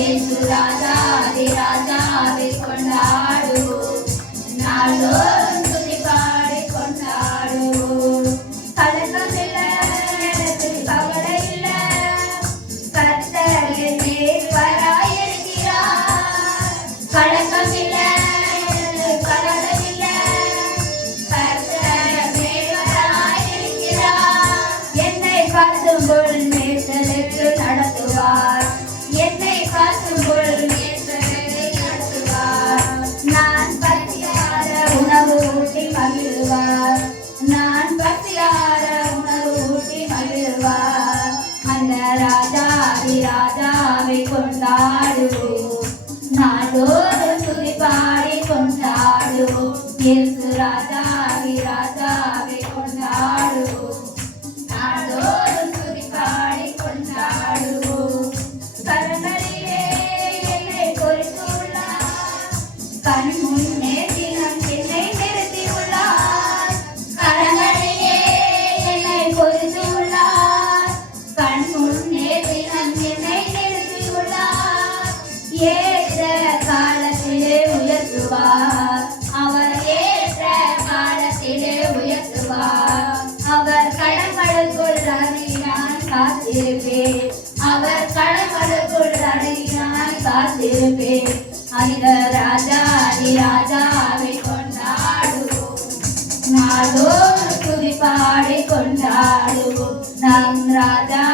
கொண்டாடுவோம் இயேசு ராஜாதி ராஜாவை கொண்டாடுவோம் நாள்தோறும் துதி பாடி கொண்டாடுவோம் கலக்கமில்லை எனக்கு கவலை இல்லை கர்த்தர் என் நேர்வராயிருக்கிறார். கலக்கமில்லை, எனக்கு கவலை இல்லை. கர்த்தர் நேர்வராயிருக்கிறார். என்னை காத்தும் பொருள் அந்த ராஜாதி ராஜாவை கொண்டாடுவோம் நாடோறும் துதி பாடி கொண்டாடுவோம் ஏற்ற காலத்திலே உயர்த்துவார். அவர் ஏற்ற காலத்திலே உயர்த்துவார். அவர் கடம்படுக்குள் நான் காத்திருப்பேன். அவர் கடம்படுக்குள் நான் காத்திருப்பேன். அந்த ராஜாதி ராஜாவை கொண்டாடுவோம். நாளோடு துதி பாடி கொண்டாடுவோம். நம் ராஜா